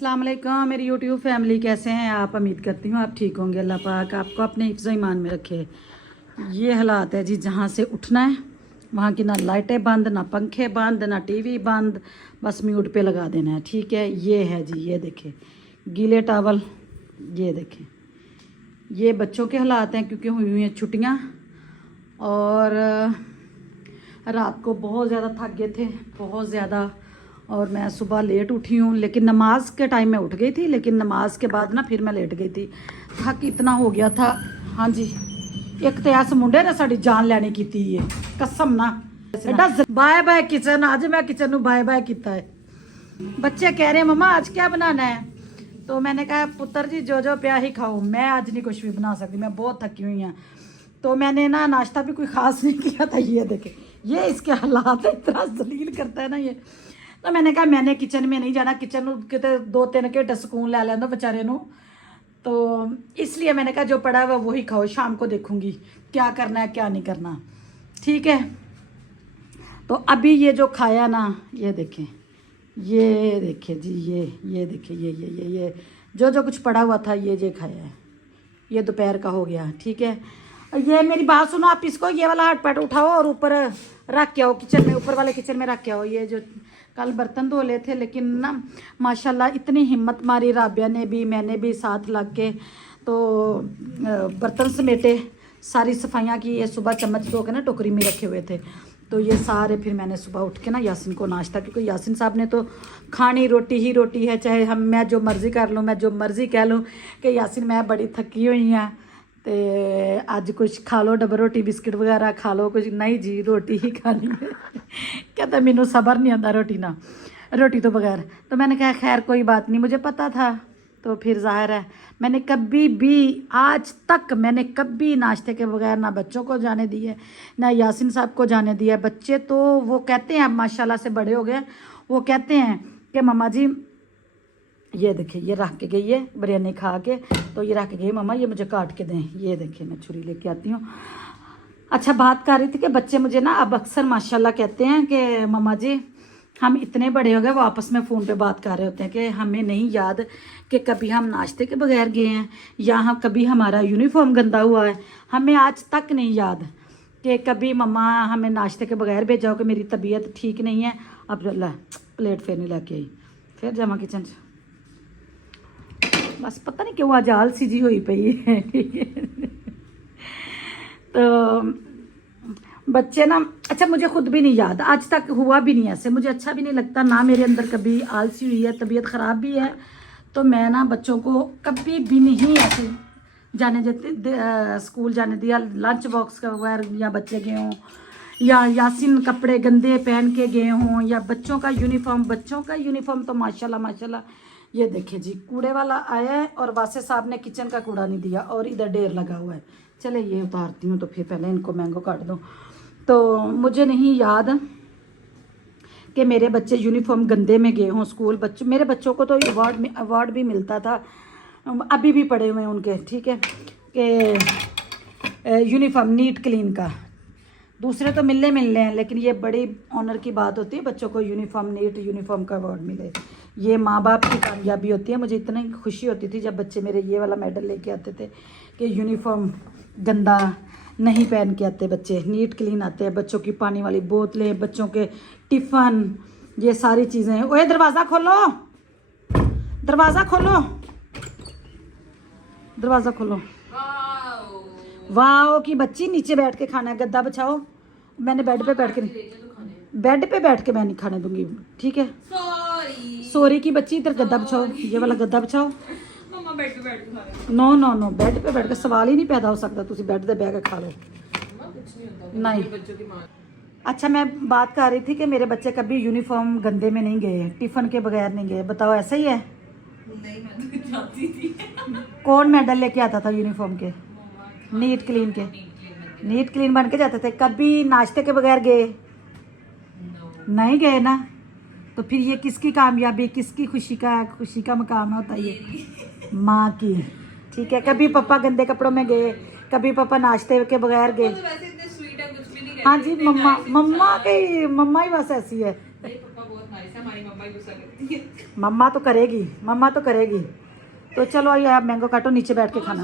अस्सलाम वालेकुम मेरी यूट्यूब फैमिली, कैसे हैं आप? उम्मीद करती हूँ आप ठीक होंगे। अल्लाह पाक आपको अपने हिफ्ज़ ईमान में रखे। ये हालात है जी, जहाँ से उठना है वहाँ की ना लाइटें बंद, ना पंखे बंद, ना टीवी बंद, बस म्यूट पे लगा देना है। ठीक है, ये है जी, ये देखें गीले टावल, ये देखें ये बच्चों के हालात हैं क्योंकि हुई हुई हैं छुट्टियाँ और रात को बहुत ज़्यादा थक गए थे, बहुत ज़्यादा। और मैं सुबह लेट उठी हूँ, लेकिन नमाज के टाइम में उठ गई थी, लेकिन नमाज के बाद ना फिर मैं लेट गई थी, थक इतना हो गया था। हाँ जी, एक तो ऐसे मुंडे ने साड़ी जान लैनी की थी, ये कसम ना। बाय बाय किचन, आज मैं किचन में बाय बाय किया है। बच्चे कह रहे हैं मम्मा आज क्या बनाना है, तो मैंने कहा पुत्र जी जो जो प्या ही खाओ, मैं आज नहीं कुछ भी बना सकती, मैं बहुत थकी हुई हैं। तो मैंने ना नाश्ता भी कोई ख़ास नहीं किया था। ये देखे ये इसके हालात इतना जलील करता है ना ये। तो मैंने कहा मैंने किचन में नहीं जाना, किचन कितने 2-3 घंटे सुकून लै लें बेचारे नू। तो इसलिए मैंने कहा जो पड़ा हुआ वही खाओ, शाम को देखूंगी क्या करना है क्या नहीं करना। ठीक है, तो अभी ये जो खाया ना, ये देखें, ये देखें जी, ये देखें, ये जो जो कुछ पड़ा हुआ था ये खाया है। ये दोपहर का हो गया। ठीक है, ये मेरी बात सुनो, आप इसको ये वाला हट पैट उठाओ और ऊपर रख के आओ किचन में, ऊपर वाले किचन में रख के आओ। ये जो कल बर्तन धो ले थे, लेकिन ना माशाल्लाह इतनी हिम्मत मारी राबिया ने भी, मैंने भी साथ लग के तो बर्तन समेटे, सारी सफाइयाँ की। ये सुबह चम्मच धो के ना टोकरी में रखे हुए थे, तो ये सारे फिर मैंने सुबह उठ के ना यासिन को नाश्ता, क्योंकि यासिन साहब ने तो खानी रोटी ही रोटी है, चाहे मैं जो मर्ज़ी कर लूँ, मैं जो मर्ज़ी कह लूँ कि यासिन मैं बड़ी थकी हुई हैं तो अज कुछ खा लो, डबल रोटी बिस्किट वगैरह खा लो, कुछ नहीं जी रोटी ही खानी है। कहता मैनू सबर नहीं आता रोटी तो बगैर। तो मैंने कहा खैर कोई बात नहीं, मुझे पता था। तो फिर जाहिर है मैंने कभी भी आज तक मैंने कभी नाश्ते के बगैर ना बच्चों को जाने दिए, ना यासिन साहब को जाने दिया। बच्चे तो वो कहते हैं, अब माशाल्लाह से बड़े हो गए, वो कहते हैं कि मम्मा जी ये देखिए ये रख के गई है बिरयानी खा के, तो ये रख के गई मम्मा, ये मुझे काट के दें। ये देखिए मैं छुरी लेके आती हूँ। अच्छा, बात कर रही थी कि बच्चे मुझे ना अब अक्सर माशाल्लाह कहते हैं कि मम्मा जी हम इतने बड़े हो गए, वो आपस में फ़ोन पे बात कर रहे होते हैं कि हमें नहीं याद कि कभी हम नाश्ते के बगैर गए हैं, या हम कभी हमारा यूनिफॉर्म गंदा हुआ है। हमें आज तक नहीं याद कि कभी मम्मा हमें नाश्ते के बगैर भेजा हो कि मेरी तबीयत ठीक नहीं है। अब ला प्लेट फिर नहीं लेके आई, फिर जावा किचन च, बस पता नहीं क्यों आज आलसी जी हुई पई है। तो बच्चे ना, अच्छा मुझे खुद भी नहीं याद, आज तक हुआ भी नहीं ऐसे, मुझे अच्छा भी नहीं लगता, ना मेरे अंदर कभी आलसी हुई है, तबीयत ख़राब भी है तो मैं ना बच्चों को कभी भी नहीं ऐसे जाने देते, स्कूल जाने दिया लंच बॉक्स का बगैर, या बच्चे गए हों, या यासिन कपड़े गंदे पहन के गए हों, या बच्चों का यूनिफॉर्म तो माशाल्लाह माशाल्लाह। ये देखिए जी, कूड़े वाला आया है और वासे साहब ने किचन का कूड़ा नहीं दिया और इधर ढेर लगा हुआ है। चले ये उतारती हूँ, तो फिर पहले इनको मैंगो काट दूँ। तो मुझे नहीं याद कि मेरे बच्चे यूनिफॉर्म गंदे में गए हों स्कूल। मेरे बच्चों को तो अवार्ड भी मिलता था, अभी भी पड़े हुए हैं उनके। ठीक है, कि यूनिफॉर्म नीट क्लीन का, दूसरे तो मिलने हैं, लेकिन ये बड़ी ऑनर की बात होती है बच्चों को यूनिफॉर्म का अवार्ड मिले। ये माँ बाप की कामयाबी होती है। मुझे इतनी खुशी होती थी जब बच्चे मेरे ये वाला मेडल लेके आते थे कि यूनिफॉर्म गंदा नहीं पहन के आते, बच्चे नीट क्लीन आते हैं। बच्चों की पानी वाली बोतलें, बच्चों के टिफ़न, ये सारी चीज़ें। ओए दरवाज़ा खोलो, दरवाज़ा खोलो, दरवाज़ा खोलो। वाह की बच्ची, नीचे बैठ के खाना है, गद्दा बिछाओ। मैंने बेड पे बैठ के मैं नहीं खाने दूंगी। ठीक है, सॉरी की बच्ची, इधर गद्दा बिछाओ, ये वाला गद्दा बिछाओ। मम्मा बेड पे बैठ के खा रहे। नो बेड पे बैठ के सवाल ही नहीं पैदा हो सकता, तुसी बेड पे बैठ के खा लो। नहीं, अच्छा मैं बात कर रही थी कि मेरे बच्चे कभी यूनिफॉर्म गंदे में नहीं गए, टिफ़िन के बगैर नहीं गए। बताओ ऐसा ही है? नहीं, मैं तो जाती थी। कौन मेडल लेके आता था यूनिफॉर्म के? नीट क्लीन के, नीट क्लीन बन के जाते थे। कभी नाश्ते के बगैर गए? नहीं गए ना। तो फिर ये किसकी कामयाबी, किसकी खुशी का मकाम होता है? ये माँ की। ठीक है, कभी पापा गंदे कपड़ों में गए, कभी पापा नाश्ते के बगैर गए। हाँ जी, मम्मा ही बस ऐसी है। मम्मा तो करेगी, मम्मा तो करेगी। तो चलो ये आप मैंगो काटो, नीचे बैठ के खाना।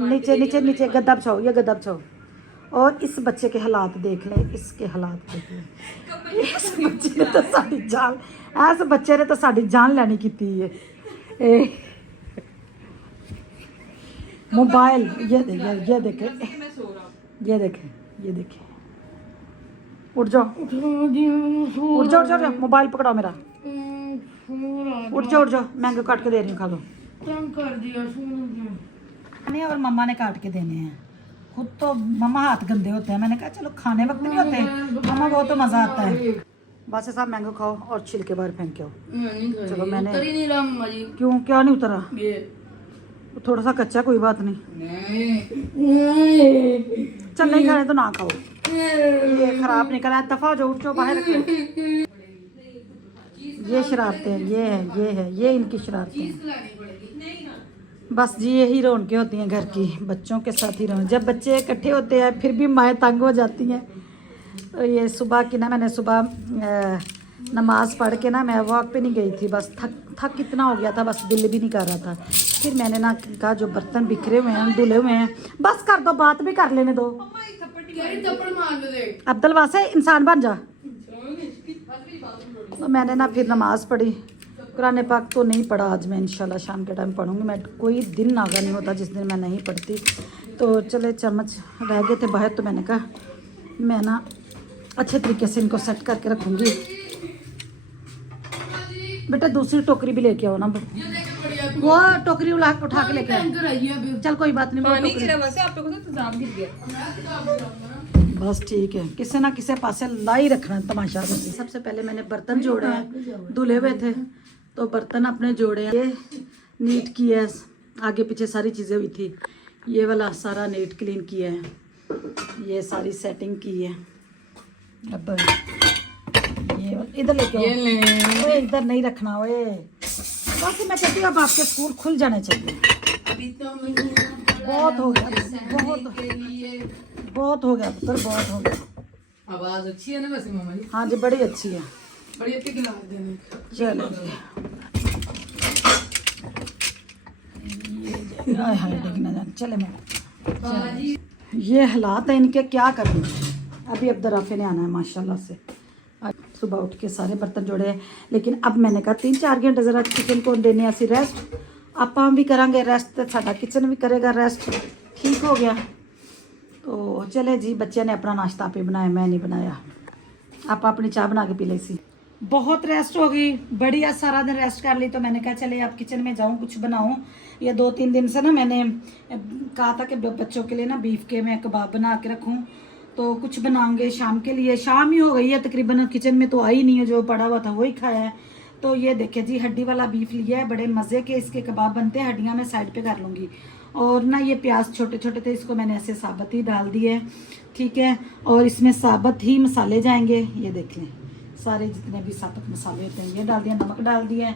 नीचे नीचे नीचे गद्दा बिछाओ, ये गद्दा बिछाओ। और इस बच्चे के हालात देख ले, इसके हालात देख ले। इस बच्चे ने तो साड़ी जान, ऐसे बच्चे ने तो साड़ी जान लेनी की है। मोबाइल ये देखे, ये देखे, ये देखे, ये देखे। उठ जाओ, उठ जाओ, उठ जाओ, मोबाइल पकड़ाओ मेरा। उठ जाओ, उठ जाओ, मैंगो काट के दे रही हूँ, खा लो। नहीं, और मम्मा ने काट के देने हैं। खुद तो मम्मा हाथ गंदे होते हैं, मैंने कहा चलो खाने वक्त नहीं होते मम्मा, वो तो मजा आता है। बस साहब मैंगो खाओ और छिलके बाहर फेंक के आओ। चलो मैंने क्यों, क्या नहीं उतरा? थोड़ा सा कच्चा, कोई बात नहीं। चल नहीं खाने तो ना खाओ, ये खराब निकला है, दफा जो उठ जाओ, बाहर रखो। ये शरारतें हैं, ये है, ये है, ये इनकी शरारतें हैं। बस जी यही रौनकें होती हैं घर की, बच्चों के साथ ही रौनक। जब बच्चे इकट्ठे होते हैं फिर भी माएँ तंग हो जाती हैं। तो ये सुबह की ना, मैंने सुबह नमाज़ पढ़ के ना मैं वॉक पे नहीं गई थी, बस थक कितना हो गया था, बस दिल भी नहीं कर रहा था। फिर मैंने ना कहा जो बर्तन बिखरे हुए हैं, धुले हुए हैं, बस कर दो, बात भी कर लेने दो। अब्दुल वासे इंसान बन जा। तो मैंने ना फिर नमाज़ पढ़ी, कुरान पाक तो नहीं पढ़ा आज मैं, इंशाल्लाह शाम के टाइम पढ़ूंगी। मैं कोई दिन नागा नहीं होता जिस दिन मैं नहीं पढ़ती। तो चले चम्मच रह गए थे बाहर, तो मैंने कहा मैं ना अच्छे तरीके से इनको सेट करके रखूँगी। बेटा दूसरी टोकरी भी लेके आओ ना, वो टोकरी उठा के लेके आओ। चल कोई बात नहीं, बस ठीक है, किसी ना किसी पासे लाई रखना तमाशा। सबसे पहले मैंने बर्तन जोड़े हैं, धुले हुए थे तो बर्तन अपने जोड़े हैं, ये नीट किया है, आगे पीछे सारी चीज़ें हुई थी, ये वाला सारा नीट क्लीन किया है, ये सारी सेटिंग की है। अब ये इधर लेके आओ, इधर नहीं रखना ओए। बस मैं कहती हूँ अब आपके स्कूल खुल जाने चाहिए। बहुत हो गया, बहुत हो गया पुत्र, बहुत हो गया। आवाज अच्छी है ना वैसे मामा जी? हाँ जी बड़ी अच्छी है, बड़ी अच्छी गिलास देने। चलो हाय हाय देखना जान चले। मैं ये हालात है इनके, क्या करूँ। अभी अब दराफे ने आना है माशाल्लाह से। आज सुबह उठ के सारे बर्तन जोड़े हैं, लेकिन अब मैंने कहा 3-4 घंटे जरा किचन को देने ऐसी रेस्ट, आप भी करांगे रेस्ट, तो साडा किचन भी करेगा रेस्ट। ठीक हो गया। तो चले जी, बच्चे ने अपना नाश्ता पे बनाया, मैं नहीं बनाया। आप अपनी चाय बना के पी ली सी। बहुत रेस्ट हो गई, बढ़िया सारा दिन रेस्ट कर ली। तो मैंने कहा चले अब किचन में जाऊं, कुछ बनाऊं। ये 2-3 दिन से ना मैंने कहा था कि बच्चों के लिए ना बीफ के मैं कबाब बना के रखूं, तो कुछ बनाऊंगे शाम के लिए। शाम ही हो गई है तकरीबन, किचन में तो आई नहीं है, जो पड़ा हुआ था वही खाया है। तो ये देखिए जी, हड्डी वाला बीफ लिया है, बड़े मज़े के इसके कबाब बनते हैं। हड्डियाँ मैं साइड पे कर लूँगी। और ना ये प्याज छोटे छोटे थे, इसको मैंने ऐसे साबुत ही डाल दिए, ठीक है। और इसमें साबुत ही मसाले जाएंगे, ये देख लें, सारे जितने भी साबुत मसाले होते हैं ये डाल दिया, नमक डाल दिया,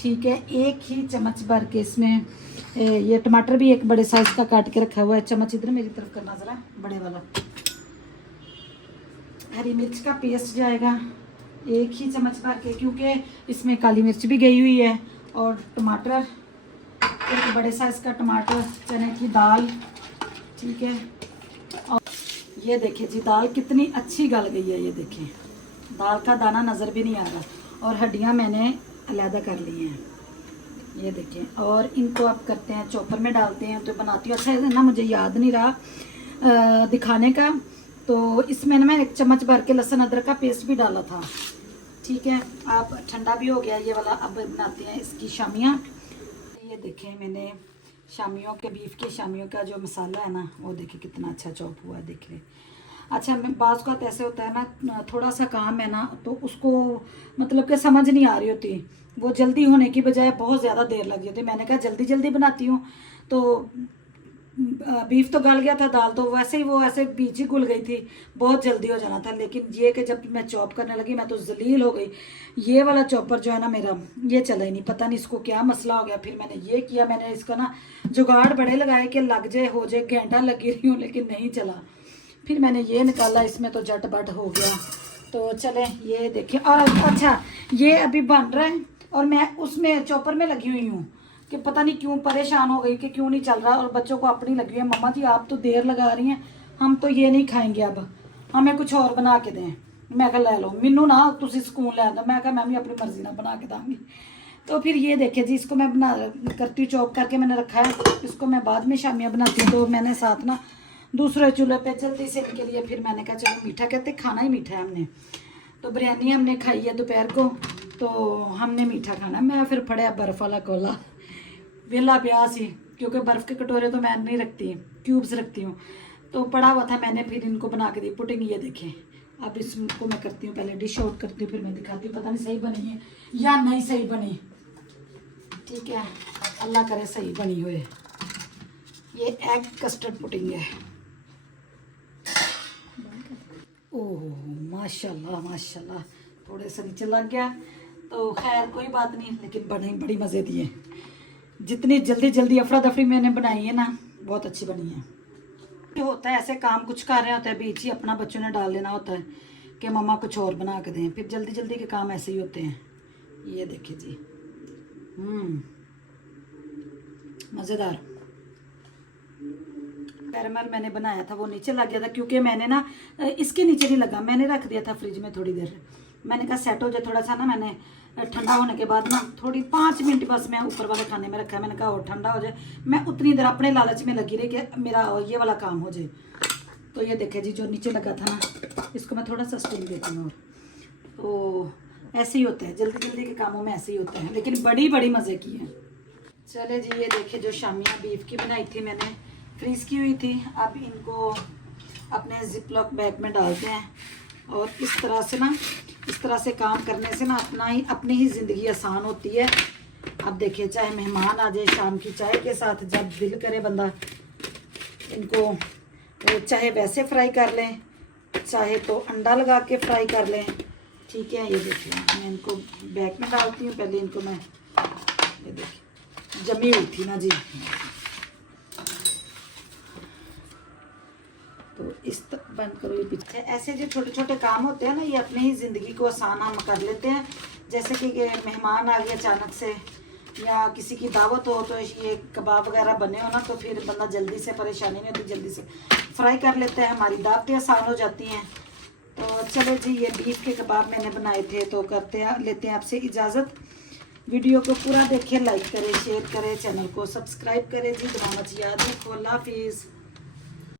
ठीक है। एक ही चम्मच भर के इसमें ये टमाटर भी एक बड़े साइज़ का काट के रखा हुआ है, चम्मच इधर मेरी तरफ करना ज़रा, बड़े वाला। हरी मिर्च का पेस्ट जाएगा एक ही चम्मच भर के, क्योंकि इसमें काली मिर्च भी गई हुई है। और टमाटर, एक बड़े साइज़ का टमाटर, चने की दाल, ठीक है। और ये देखिए जी, दाल कितनी अच्छी गल गई है, ये देखिए दाल का दाना नज़र भी नहीं आ रहा। और हड्डियां मैंने अलहदा कर ली हैं, ये देखिए। और इनको आप करते हैं चॉपर में डालते हैं, तो बनाती हूँ। अच्छा है ना, मुझे याद नहीं रहा दिखाने का। तो इसमें ना मैं 1 चम्मच भर के लहसुन अदरक का पेस्ट भी डाला था, ठीक है। आप ठंडा भी हो गया ये वाला। अब बनाते हैं इसकी शामियाँ। ये देखें मैंने शामियों के, बीफ के शामियों का जो मसाला है ना, वो देखिए कितना अच्छा चॉप हुआ है, देख लें। अच्छा, मैं बाज़ का ऐसे होता है ना, थोड़ा सा काम है ना, तो उसको मतलब कि समझ नहीं आ रही होती, वो जल्दी होने की बजाय बहुत ज़्यादा देर लग जाती है। मैंने कहा जल्दी जल्दी बनाती हूँ, तो बीफ तो गल गया था, दाल तो वैसे ही वो ऐसे बीच ही घुल गई थी, बहुत जल्दी हो जाना था। लेकिन ये कि जब मैं चॉप करने लगी मैं तो जलील हो गई। ये वाला चॉपर जो है ना मेरा, ये चला ही नहीं, पता नहीं इसको क्या मसला हो गया। फिर मैंने ये किया, मैंने इसका ना जुगाड़ बड़े लगाए कि लग जाए हो जाए, घंटा लगी रही हूँ लेकिन नहीं चला। फिर मैंने ये निकाला, इसमें तो झट बट हो गया। तो चले ये देखिए। और अच्छा ये अभी बन रहा है और मैं उसमें चॉपर में लगी हुई हूँ कि पता नहीं क्यों परेशान हो गई कि क्यों नहीं चल रहा। और बच्चों को अपनी लगी हुई है, मम्मा जी आप तो देर लगा रही हैं, हम तो ये नहीं खाएंगे, अब हमें कुछ और बना के दें। मैं कहा ले लो मिन्नू ना तुम स्कूल ले दो। मैं कहा मैं भी अपनी मर्जी ना बना के दूँगी। तो फिर ये देखिए जी, इसको मैं बना करती हूँ, चॉप करके मैंने रखा है। इसको मैं बाद में शामियाँ बनाती हूँ। तो मैंने साथ ना दूसरे चूल्हे पे जल्दी से इनके लिए फिर मैंने कहा चलो मीठा कहते खाना ही मीठा है हमने। तो बिरयानी हमने खाई है दोपहर को, तो हमने मीठा खाना। मैं फिर फड़िया बर्फ़ वाला कोला वेला प्यास ही, क्योंकि बर्फ़ के कटोरे तो मैं नहीं रखती, क्यूब्स रखती हूँ। तो पड़ा हुआ था, मैंने फिर इनको बना के दी पुडिंग। ये देखें, अब इसको मैं करती हूँ पहले डिश आउट करती हूँ, फिर मैं दिखाती हूँ पता नहीं सही बनी है या नहीं सही बनी। ठीक है, अल्लाह करे सही बनी हुए। ये एग कस्टर्ड पुडिंग है। ओह माशाल्लाह माशाल्लाह, थोड़े से नीचे लग गया तो खैर कोई बात नहीं, लेकिन बड़ी मज़े दी है। जितनी जल्दी जल्दी अफरा दफरी मैंने बनाई है ना, बहुत अच्छी बनी है। ये होता है ऐसे काम कुछ कर रहे होते हैं बीच ही अपना बच्चों ने डाल लेना होता है कि मम्मा कुछ और बना के दें, फिर जल्दी जल्दी के काम ऐसे ही होते हैं। ये देखिए जी, मज़ेदार। कैरमल मैंने बनाया था वो नीचे लग गया था, क्योंकि मैंने ना इसके नीचे नहीं लगा, मैंने रख दिया था फ्रिज में थोड़ी देर। मैंने कहा सेट हो जाए थोड़ा सा ना, मैंने ठंडा होने के बाद ना थोड़ी 5 मिनट बस मैं ऊपर वाले खाने में रखा है। मैंने कहा और ठंडा हो जाए, मैं उतनी देर अपने लालच में लगी रही कि मेरा ये वाला काम हो जाए। तो ये देखे जी, जो नीचे लगा था ना, इसको मैं थोड़ा सा स्टीम देती हूँ। तो ऐसे ही होते हैं, जल्दी जल्दी के कामों में ऐसे ही होते हैं, लेकिन बड़ी मज़े की है। चले जी, ये देखिए जो शामियाँ बीफ की बनाई थी मैंने, फ्रीज़ की हुई थी। अब इनको अपने जिप लॉक बैग में डालते हैं और इस तरह से काम करने से ना अपनी ही ज़िंदगी आसान होती है। अब देखिए, चाहे मेहमान आ जाए शाम की चाय के साथ, जब दिल करे बंदा इनको चाहे वैसे फ्राई कर लें, चाहे तो अंडा लगा के फ्राई कर लें। ठीक है, ये देखिए मैं इनको बैग में डालती हूँ। पहले इनको मैं, ये देखिए जमी हुई थी ना जी, तो इस बंद करो ये पीछे। ऐसे जो छोटे छोटे काम होते हैं ना, ये अपनी ही ज़िंदगी को आसान हम कर लेते हैं। जैसे कि मेहमान आ गया अचानक से, या किसी की दावत हो, तो ये कबाब वगैरह बने हो ना, तो फिर बंदा जल्दी से, परेशानी नहीं होती, जल्दी से फ्राई कर लेते हैं, हमारी दावतें आसान हो जाती हैं। तो चलो जी, ये बीफ के कबाब मैंने बनाए थे, तो लेते हैं आपसे इजाज़त। वीडियो को पूरा देखें, लाइक करें, शेयर करें, चैनल को सब्सक्राइब करें जी, दुआ मच याद रखो। अल्लाह हाफिज़।